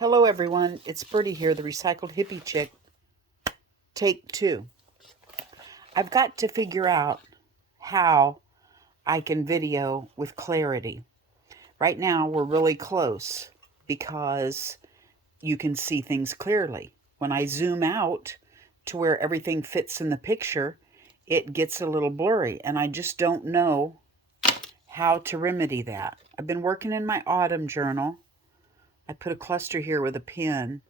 Hello everyone, it's Birdie here, the Recycled Hippie Chick, take 2. I've got to figure out how I can video with clarity. Right now we're really close because you can see things clearly. When I zoom out to where everything fits in the picture, it gets a little blurry, and I just don't know how to remedy that. I've been working in my autumn journal. I put a cluster here with a pin.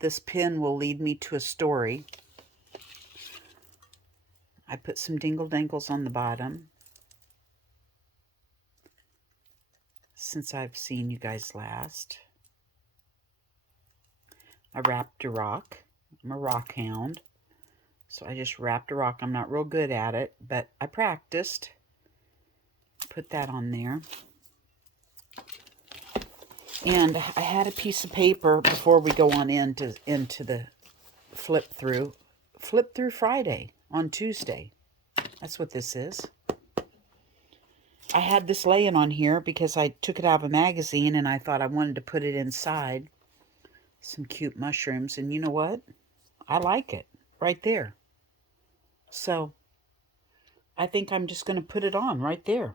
This pin will lead me to a story. I put some dingle dangles on the bottom since I've seen you guys last. I wrapped a rock. I'm a rock hound. So I just wrapped a rock. I'm not real good at it, but I practiced. Put that on there. And I had a piece of paper before we go on into the flip through Friday on Tuesday. That's what this is. I had this laying on here because I took it out of a magazine and I thought I wanted to put it inside some cute mushrooms. And you know what? I like it right there. So I think I'm just going to put it on right there.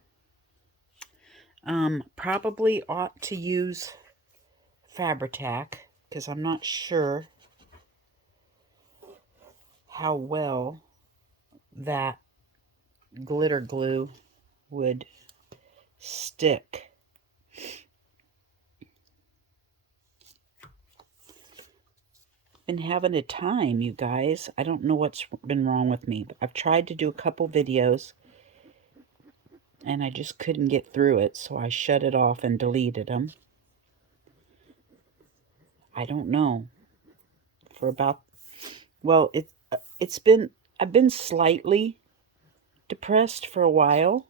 Probably ought to use Fabri-Tac because I'm not sure how well that glitter glue would stick. Been having a time, you guys. I don't know what's been wrong with me, but I've tried to do a couple videos and I just couldn't get through it, so I shut it off and deleted them. I don't know. For about, well, I've been slightly depressed for a while.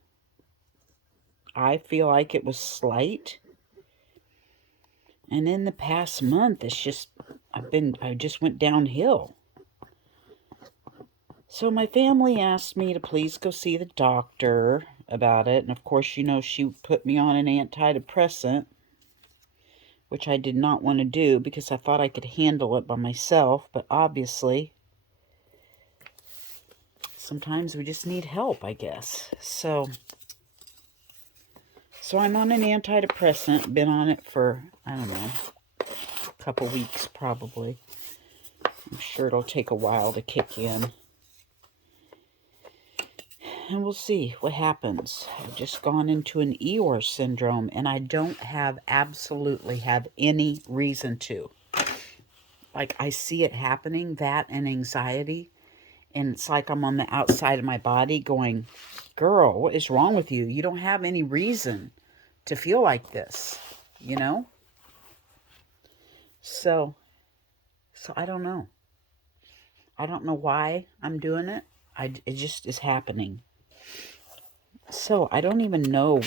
I feel like it was slight. And in the past month, it's just, I just went downhill. So my family asked me to please go see the doctor about it. And of course, you know, she put me on an antidepressant, which I did not want to do because I thought I could handle it by myself. But obviously, sometimes we just need help, I guess. So I'm on an antidepressant. Been on it for, I don't know, a couple weeks probably. I'm sure it'll take a while to kick in. And we'll see what happens. I've just gone into an Eeyore syndrome, and I don't absolutely have any reason to. Like, I see it happening, that and anxiety, and it's like I'm on the outside of my body going, girl, what is wrong with you? You don't have any reason to feel like this, you know? So I don't know. I don't know why I'm doing it. It just is happening. So I don't even know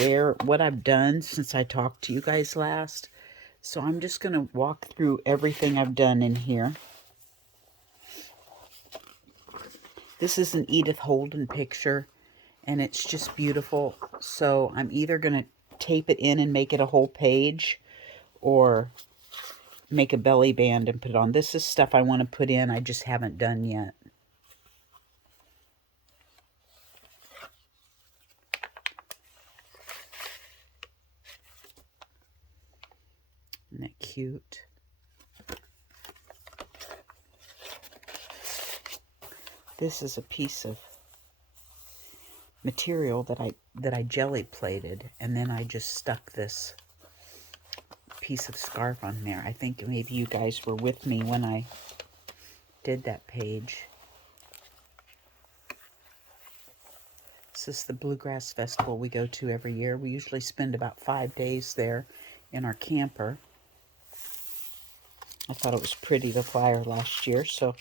what I've done since I talked to you guys last. So I'm just going to walk through everything I've done in here. This is an Edith Holden picture, and it's just beautiful. So I'm either going to tape it in and make it a whole page, or make a belly band and put it on. This is stuff I want to put in, I just haven't done yet. Isn't that cute? This is a piece of material that I jelly plated, and then I just stuck this piece of scarf on there. I think maybe you guys were with me when I did that page. This is the Bluegrass Festival we go to every year. We usually spend about 5 days there in our camper. I thought it was pretty, the flyer last year, so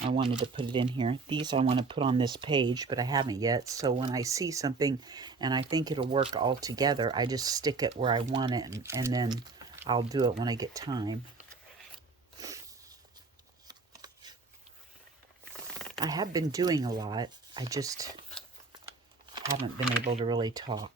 I wanted to put it in here. These I want to put on this page, but I haven't yet. So when I see something and I think it'll work all together, I just stick it where I want it, and then I'll do it when I get time. I have been doing a lot. I just haven't been able to really talk.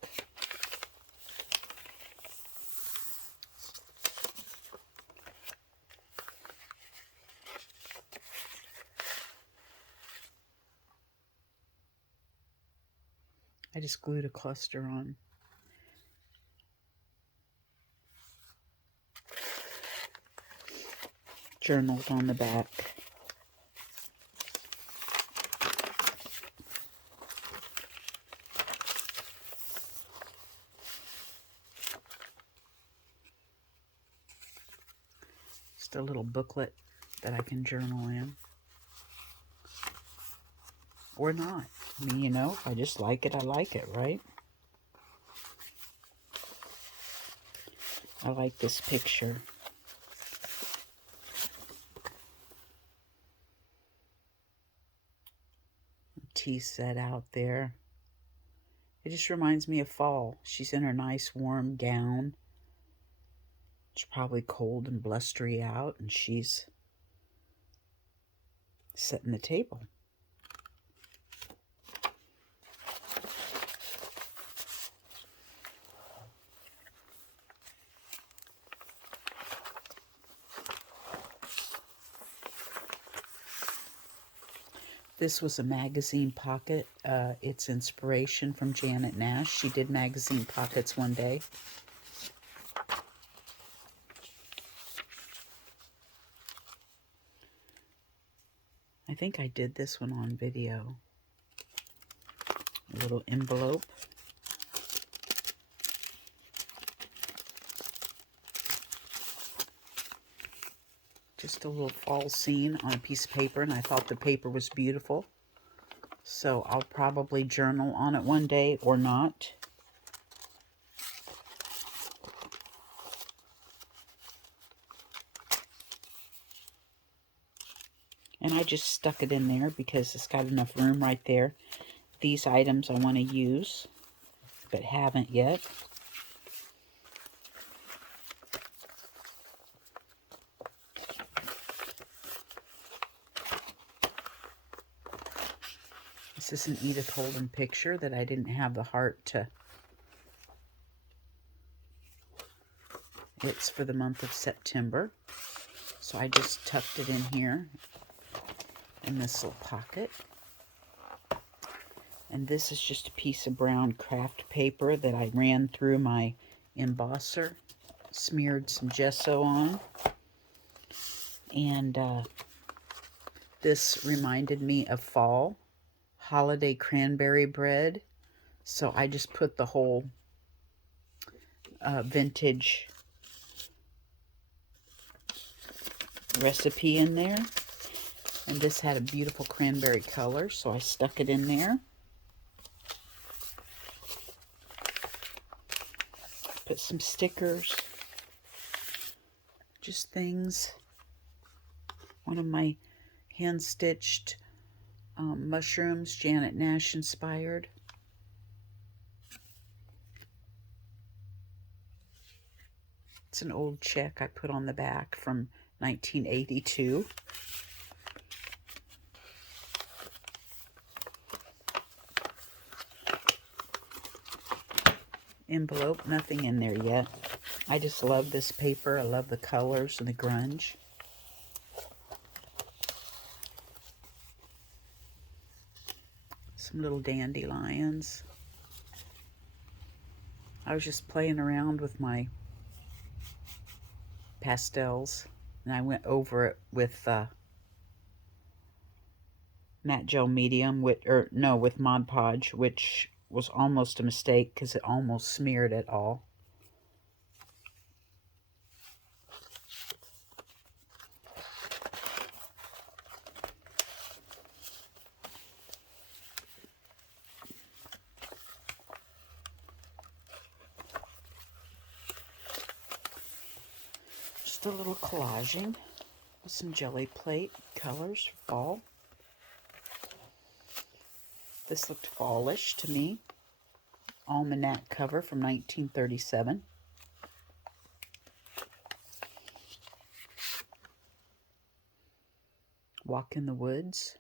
I just glued a cluster on. Journals on the back. Just a little booklet that I can journal in. Or not. I mean, you know, if I just like it, I like it, right? I like this picture. Tea set out there. It just reminds me of fall. She's in her nice warm gown. It's probably cold and blustery out, and she's setting the table. This was a magazine pocket. It's inspiration from Janet Nash. She did magazine pockets one day. I think I did this one on video. A little envelope. Just a little fall scene on a piece of paper, and I thought the paper was beautiful. So I'll probably journal on it one day or not. And I just stuck it in there because it's got enough room right there. These items I want to use, but haven't yet. This is an Edith Holden picture that I didn't have the heart to. It's for the month of September. So I just tucked it in here in this little pocket. And this is just a piece of brown craft paper that I ran through my embosser, smeared some gesso on. And this reminded me of fall. Holiday cranberry bread. So I just put the whole vintage recipe in there. And this had a beautiful cranberry color, so I stuck it in there. Put some stickers. Just things. One of my hand-stitched mushrooms, Janet Nash inspired. It's an old check I put on the back from 1982. Envelope, nothing in there yet. I just love this paper. I love the colors and the grunge. Some little dandelions. I was just playing around with my pastels, and I went over it with Matte Gel Medium, with Mod Podge, which was almost a mistake because it almost smeared it all. Just a little collaging with some jelly plate colors for fall. This looked fallish to me. Almanac cover from 1937. Walk in the Woods.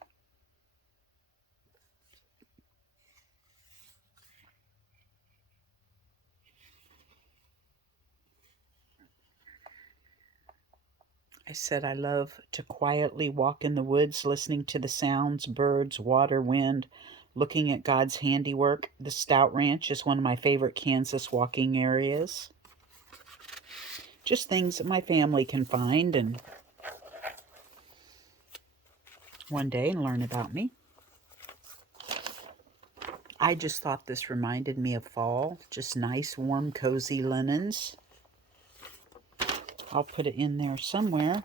I said I love to quietly walk in the woods, listening to the sounds, birds, water, wind, looking at God's handiwork. The Stout Ranch is one of my favorite Kansas walking areas. Just things that my family can find and one day and learn about me. I just thought this reminded me of fall. Just nice, warm, cozy linens. I'll put it in there somewhere.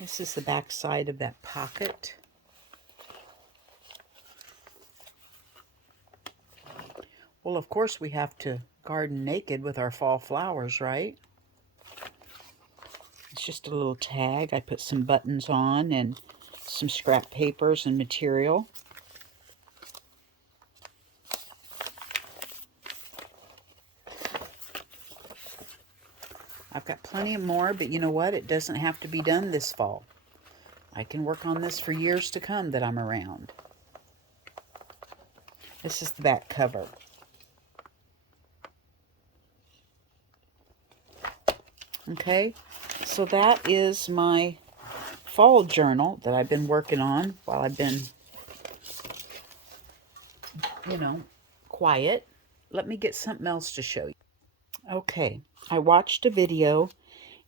This is the back side of that pocket. Well, of course, we have to garden naked with our fall flowers, right? It's just a little tag. I put some buttons on and some scrap papers and material. I've got plenty of more, but you know what? It doesn't have to be done this fall. I can work on this for years to come that I'm around. This is the back cover. Okay, so that is my fall journal that I've been working on while I've been, you know, quiet. Let me get something else to show you. Okay, I watched a video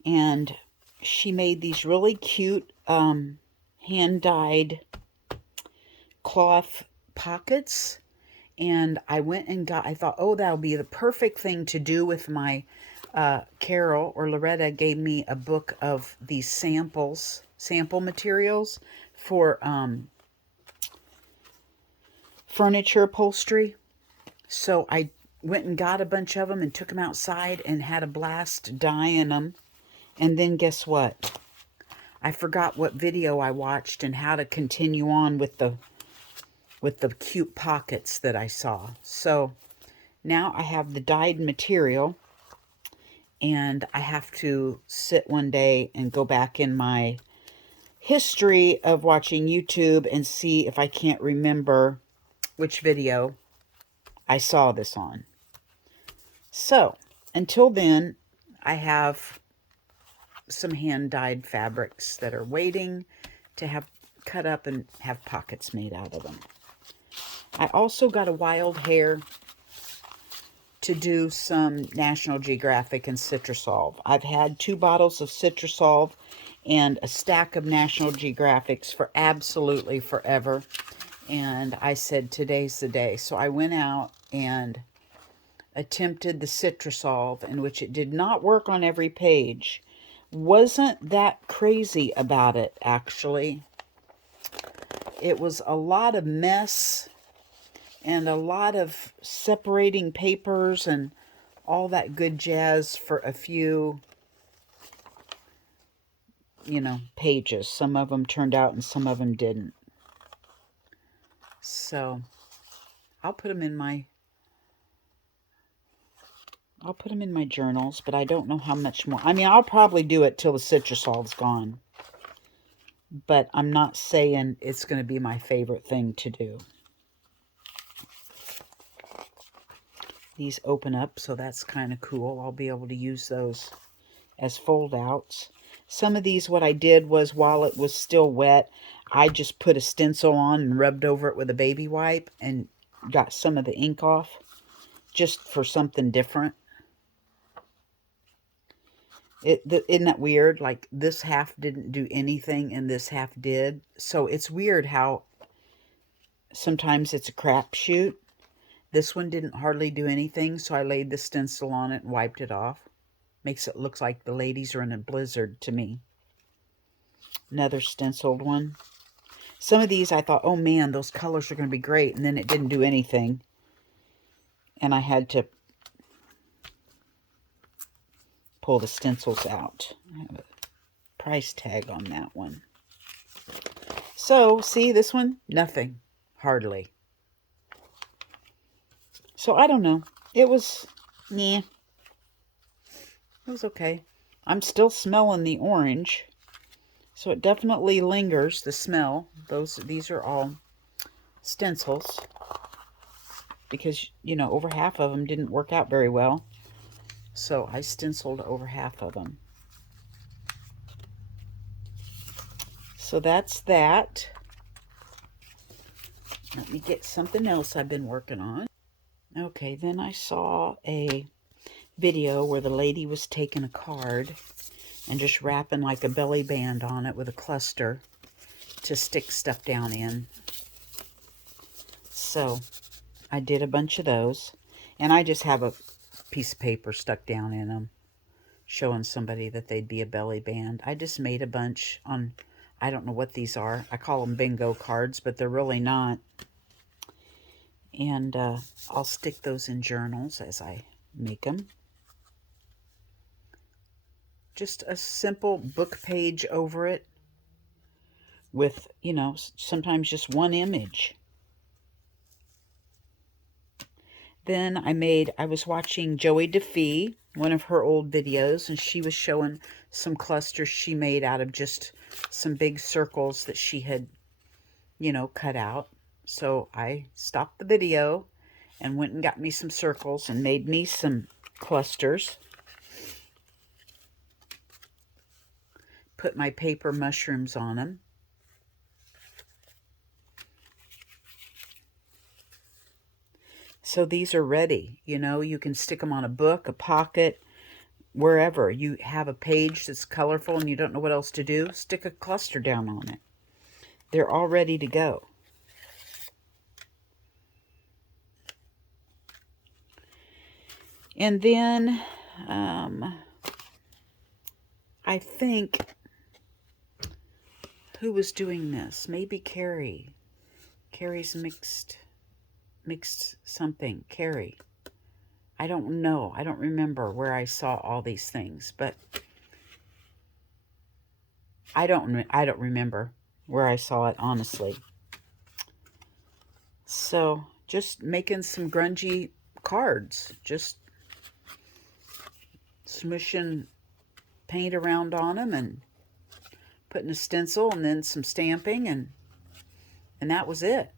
and she made these really cute hand-dyed cloth pockets, and I went and I thought, oh, that'll be the perfect thing to do with my Carol or Loretta gave me a book of these sample materials for furniture upholstery. So I went and got a bunch of them and took them outside and had a blast dyeing them. And then guess what? I forgot what video I watched and how to continue on with the cute pockets that I saw. So now I have the dyed material, and I have to sit one day and go back in my history of watching YouTube and see if I can't remember which video I saw this on. So until then, I have some hand-dyed fabrics that are waiting to have cut up and have pockets made out of them. I also got a wild hair to do some National Geographic and Citrusolve. I've had 2 bottles of Citrusolve and a stack of National Geographics for absolutely forever. And I said, today's the day. So I went out and attempted the Citrusolve, in which it did not work on every page. Wasn't that crazy about it, actually. It was a lot of mess and a lot of separating papers and all that good jazz for a few, you know, pages. Some of them turned out and some of them didn't. So I'll put them in my journals, but I don't know how much more. I mean, I'll probably do it till the Citrusolve's gone. But I'm not saying it's going to be my favorite thing to do. These open up, so that's kind of cool. I'll be able to use those as fold-outs. Some of these, what I did was, while it was still wet, I just put a stencil on and rubbed over it with a baby wipe and got some of the ink off, just for something different. Isn't that weird? Like, this half didn't do anything and this half did. So it's weird how sometimes it's a crapshoot. This one didn't hardly do anything, so I laid the stencil on it and wiped it off. Makes it look like the ladies are in a blizzard to me. Another stenciled one. Some of these I thought, oh man, those colors are going to be great, and then it didn't do anything. And I had to pull the stencils out. I have a price tag on that one. So, see, this one, nothing. Hardly. So, I don't know. It was, yeah. It was okay. I'm still smelling the orange. So, it definitely lingers, the smell. These are all stencils. Because, you know, over half of them didn't work out very well. So, I stenciled over half of them. So, that's that. Let me get something else I've been working on. Okay, then I saw a video where the lady was taking a card and just wrapping like a belly band on it with a cluster to stick stuff down in. So I did a bunch of those, and I just have a piece of paper stuck down in them, showing somebody that they'd be a belly band. I just made a bunch on, I don't know what these are. I call them bingo cards, but they're really not. And I'll stick those in journals as I make them. Just a simple book page over it with, you know, sometimes just one image. Then I was watching Joey DeFee, one of her old videos, and she was showing some clusters she made out of just some big circles that she had, you know, cut out. So I stopped the video and went and got me some circles and made me some clusters. Put my paper mushrooms on them. So these are ready. You know, you can stick them on a book, a pocket, wherever. You have a page that's colorful and you don't know what else to do, stick a cluster down on it. They're all ready to go. And then I think, who was doing this? Maybe Carrie. Carrie's mixed something. Carrie. I don't know. I don't remember where I saw all these things, but I don't remember where I saw it, honestly. So just making some grungy cards, just smooshing paint around on them and putting a stencil and then some stamping, and that was it.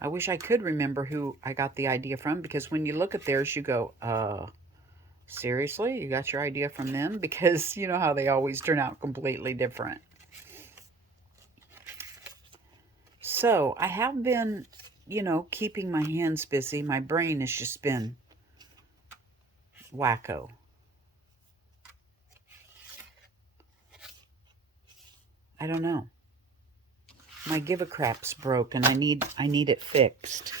I wish I could remember who I got the idea from, because when you look at theirs, you go, seriously? You got your idea from them? Because you know how they always turn out completely different. So I have been, you know, keeping my hands busy. My brain has just been wacko. I don't know. My give-a-crap's broke and I need it fixed.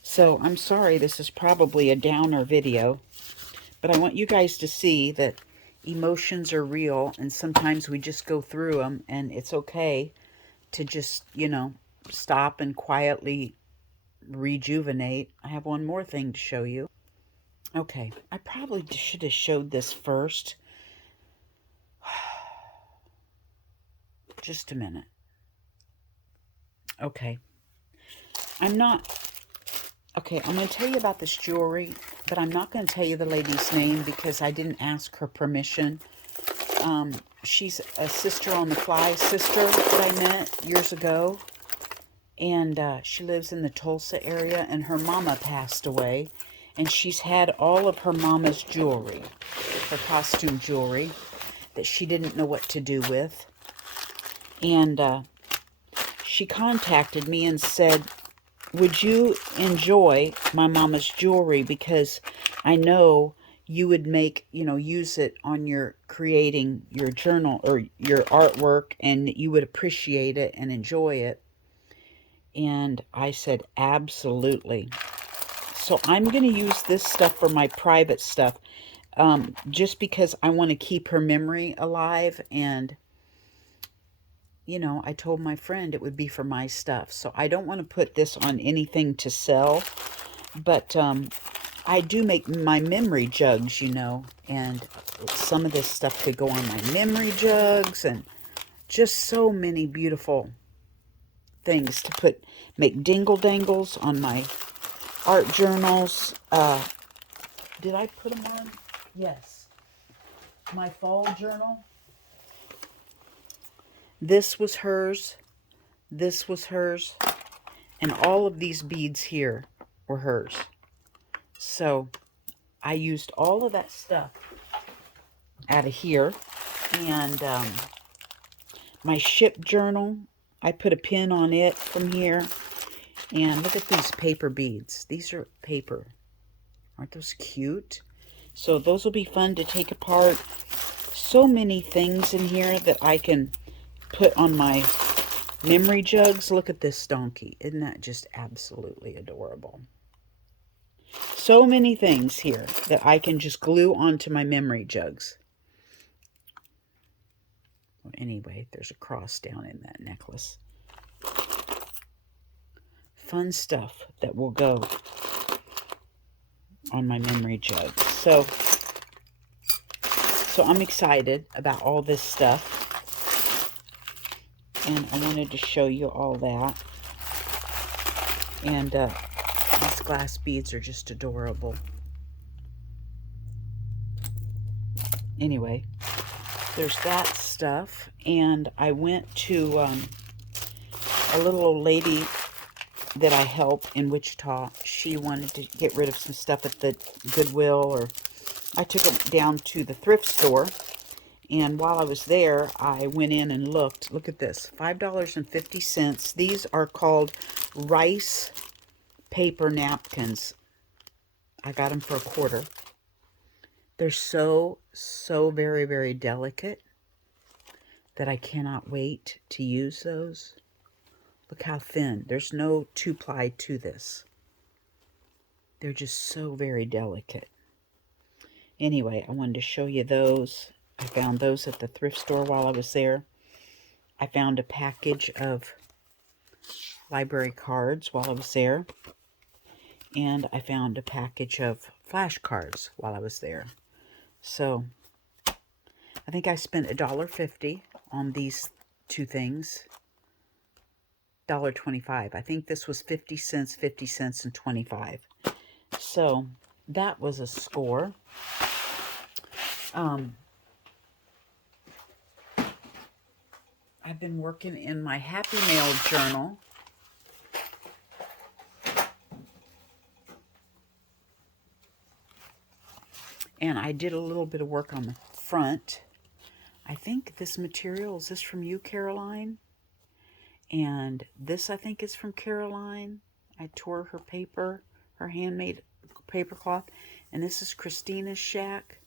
So I'm sorry, this is probably a downer video, but I want you guys to see that emotions are real, and sometimes we just go through them, and it's okay to just, you know, stop and quietly rejuvenate. I have one more thing to show you. Okay, I probably should have showed this first. Just a minute. Okay. I'm going to tell you about this jewelry, but I'm not going to tell you the lady's name because I didn't ask her permission. She's a Sister on the Fly sister that I met years ago, and she lives in the Tulsa area, and her mama passed away, and she's had all of her mama's jewelry, her costume jewelry, that she didn't know what to do with. And she contacted me and said, would you enjoy my mama's jewelry, because I know you would make, you know, use it on your creating your journal or your artwork, and you would appreciate it and enjoy it. And I said, absolutely. So I'm going to use this stuff for my private stuff, just because I want to keep her memory alive. And you know, I told my friend it would be for my stuff. So I don't want to put this on anything to sell. But I do make my memory jugs, you know. And some of this stuff could go on my memory jugs. And just so many beautiful things to make dingle dangles on my art journals. Did I put them on? Yes. My fall journal. This was hers, this was hers, and all of these beads here were hers. So I used all of that stuff out of here. And my ship journal, I put a pin on it from here. And look at these paper beads. These are paper. Aren't those cute? So those will be fun to take apart. So many things in here that I can put on my memory jugs. Look at this donkey. Isn't that just absolutely adorable? So many things here that I can just glue onto my memory jugs. Well, anyway, there's a cross down in that necklace. Fun stuff that will go on my memory jugs. So I'm excited about all this stuff. And I wanted to show you all that. And these glass beads are just adorable. Anyway, there's that stuff. And I went to a little old lady that I help in Wichita. She wanted to get rid of some stuff at the Goodwill, or I took them down to the thrift store. And while I was there, I went in and looked. Look at this, $5.50. These are called rice paper napkins. I got them for $1. They're so very, very delicate that I cannot wait to use those. Look how thin. There's no 2-ply to this. They're just so very delicate. Anyway, I wanted to show you those. I found those at the thrift store while I was there. I found a package of library cards while I was there. And I found a package of flashcards while I was there. So, I think I spent $1.50 on these two things. $1.25. I think this was 50 cents, 50 cents, and 25. So, that was a score. I've been working in my Happy Mail journal. And I did a little bit of work on the front. I think this material, is this from you, Caroline? And this, I think, is from Caroline. I tore her paper, her handmade paper cloth. And this is Christina's Shack.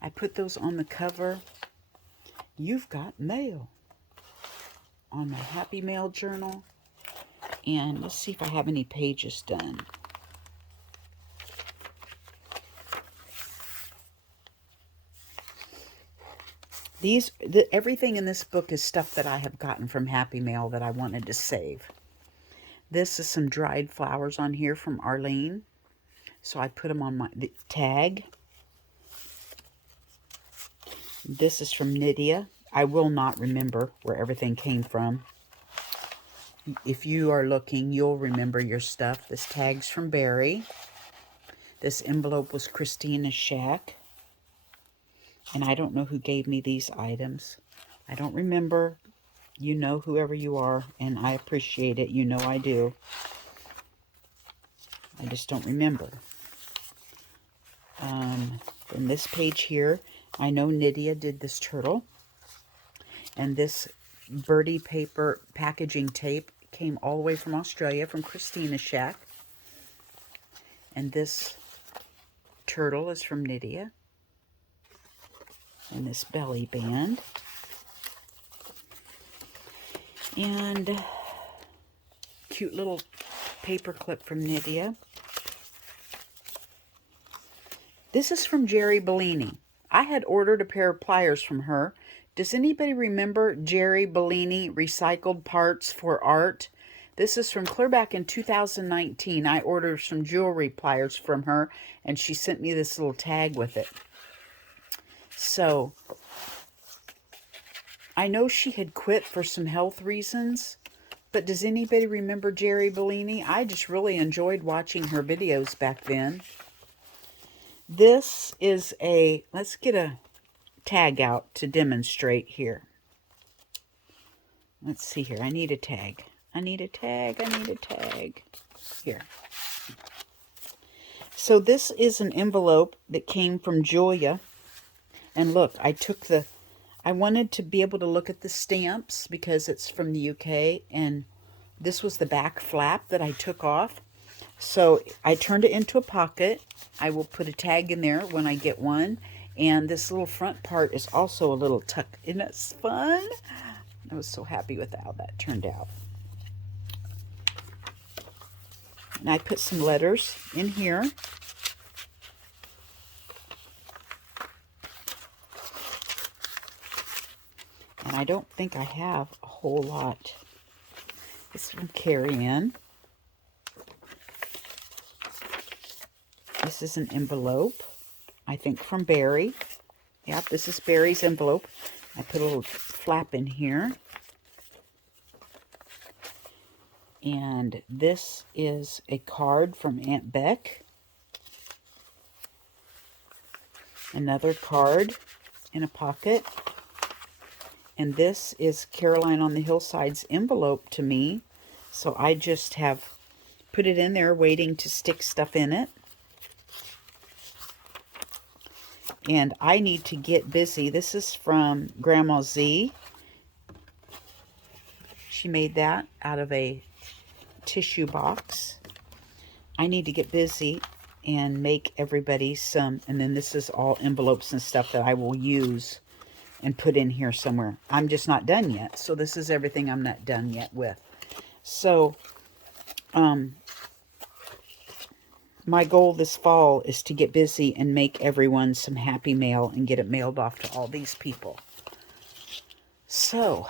I put those on the cover. You've got mail on my Happy Mail journal. And let's see if I have any pages done. Everything in this book is stuff that I have gotten from Happy Mail that I wanted to save. This is some dried flowers on here from Arlene. So I put them on my tag. This is from Nydia. I will not remember where everything came from. If you are looking, you'll remember your stuff. This tag's from Barry. This envelope was Christina's Shack. And I don't know who gave me these items. I don't remember. You know, whoever you are, and I appreciate it. You know I do. I just don't remember. Then this page here, I know Nydia did this turtle. And this birdie paper packaging tape came all the way from Australia, from Christina's Shack. And this turtle is from Nydia. And this belly band. And cute little paper clip from Nydia. This is from Jerry Bellini. I had ordered a pair of pliers from her. Does anybody remember Jerry Bellini Recycled Parts for Art? This is from clear back in 2019. I ordered some jewelry pliers from her, and she sent me this little tag with it. So, I know she had quit for some health reasons, but does anybody remember Jerry Bellini? I just really enjoyed watching her videos back then. This is let's get a tag out to demonstrate here. Let's see here. I need a tag. I need a tag. Here. So this is an envelope that came from Julia. And look, I took I wanted to be able to look at the stamps because it's from the UK, and this was the back flap that I took off. So I turned it into a pocket. I will put a tag in there when I get one. And this little front part is also a little tuck. Isn't it fun? I was so happy with how that turned out. And I put some letters in here. And I don't think I have a whole lot. This from Carrie Ann. This is an envelope, I think from Barry. Yep, this is Barry's envelope. I put a little flap in here. And this is a card from Aunt Beck. Another card in a pocket. And this is Caroline on the Hillside's envelope to me. So I just have put it in there waiting to stick stuff in it. And I need to get busy. This is from Grandma Z. She made that out of a tissue box. I need to get busy and make everybody some, and then this is all envelopes and stuff that I will use and put in here somewhere. I'm just not done yet. So this is everything I'm not done yet with. So, my goal this fall is to get busy and make everyone some happy mail and get it mailed off to all these people. So,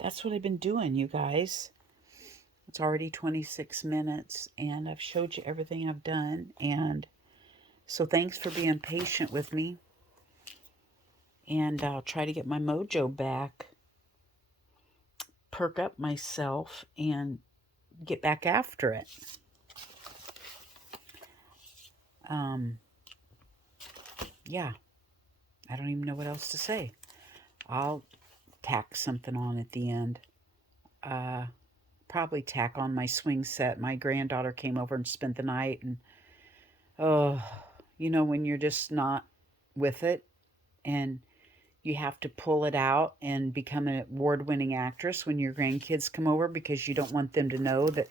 that's what I've been doing, you guys. It's already 26 minutes, and I've showed you everything I've done. And so thanks for being patient with me. And I'll try to get my mojo back, perk up myself, and get back after it. Yeah, I don't even know what else to say. I'll tack something on at the end. Probably tack on my swing set. My granddaughter came over and spent the night, and you know, when you're just not with it and you have to pull it out and become an award-winning actress when your grandkids come over because you don't want them to know that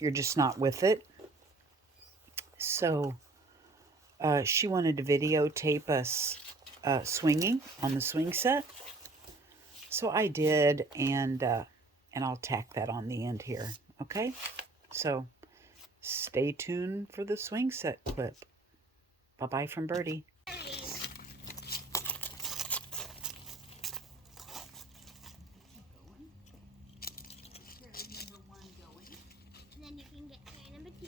you're just not with it. So she wanted to videotape us swinging on the swing set. So I did, and I'll tack that on the end here. Okay? So stay tuned for the swing set clip. Bye-bye from Birdie. Then you can get tray number 2.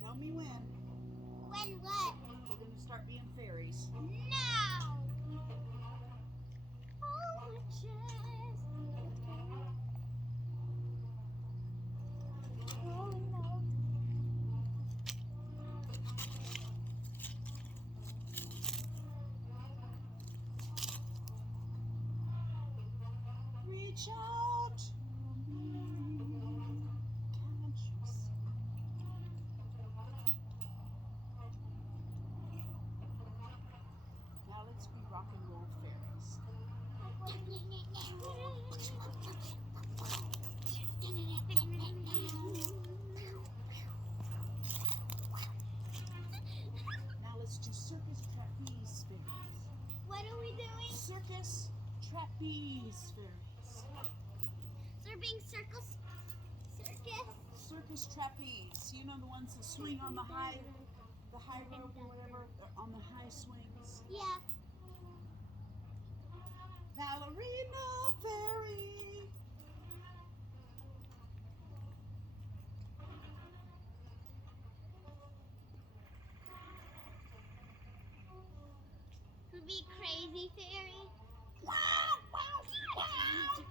Tell me when. When what? We're going to start being fairies. No! Oh, witches. Oh, no. Reach out to me. Can't you see? Now let's be rock and roll fairies. Now let's do circus trapeze fairies. What are we doing? Circus trapeze fairies. So we're being circus? Circus trapeze. You know the ones that swing on the high rope or whatever, on the high swings. Yeah. Ballerina fairy. We'll be crazy fairy. Wow, wow, wow.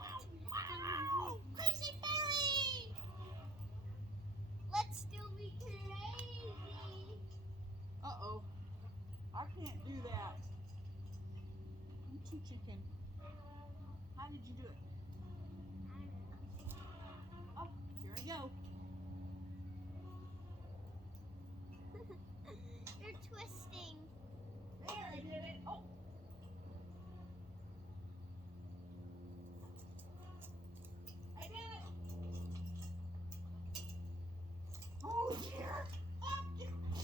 chicken. How did you do it? I don't know. Oh, here I go. You're twisting. There, I did it. Oh. I did it. Oh, dear.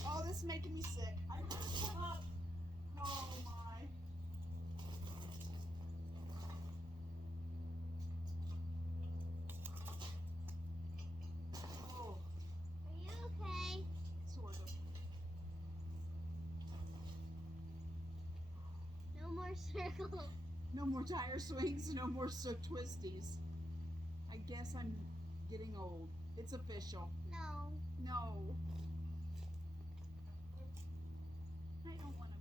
Oh, this is making me sick. I gotta come up. Oh, my. Oh, Are you okay? sort of. No more circles. No more tire swings, no more twisties. I guess I'm getting old. It's official. No. No. I don't want to